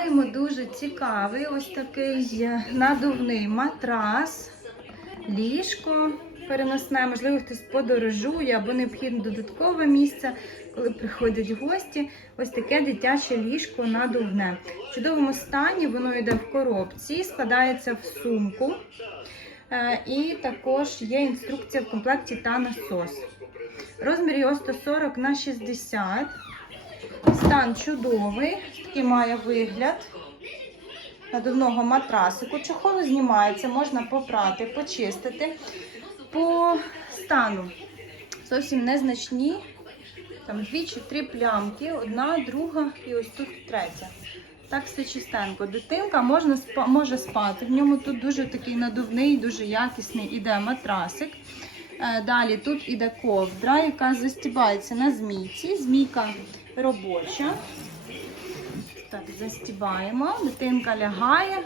Маємо дуже цікавий ось такий надувний матрас, ліжко переносне, можливо, хтось подорожує або необхідно додаткове місце, коли приходять гості. Ось таке дитяче ліжко надувне. В чудовому стані воно йде в коробці, складається в сумку. Е, І також є інструкція в комплекті та насос. Розмір його 140 на 60. Стан чудовий, такий має вигляд надувного матрасику. Чохол знімається, можна попрати, почистити. По стану зовсім незначні. Там дві чи три плямки, одна, друга і ось тут третя. Так все чистенько. Дитинка можна може спати. В ньому тут дуже такий надувний, дуже якісний іде матрасик. Е, Далі тут іде ковдра, яка застібається на змійці. Змійка робоча. Так, застібаємо, дитинка лягає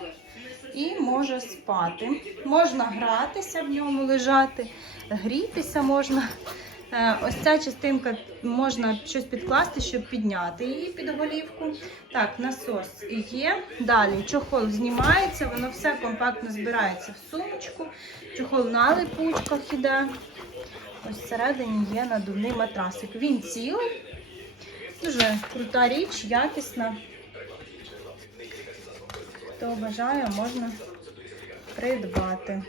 і може спати. Можна гратися в ньому, лежати, грітися можна. Е, Ось ця частинка можна щось підкласти, щоб підняти її під голівку. Так, насос є. Далі чохол знімається, воно все компактно збирається в сумочку. Чохол на липучках іде. Ось всередині є надувний матрасик. Він цілий. Дуже крута річ, якісна. Хто бажає, можна придбати.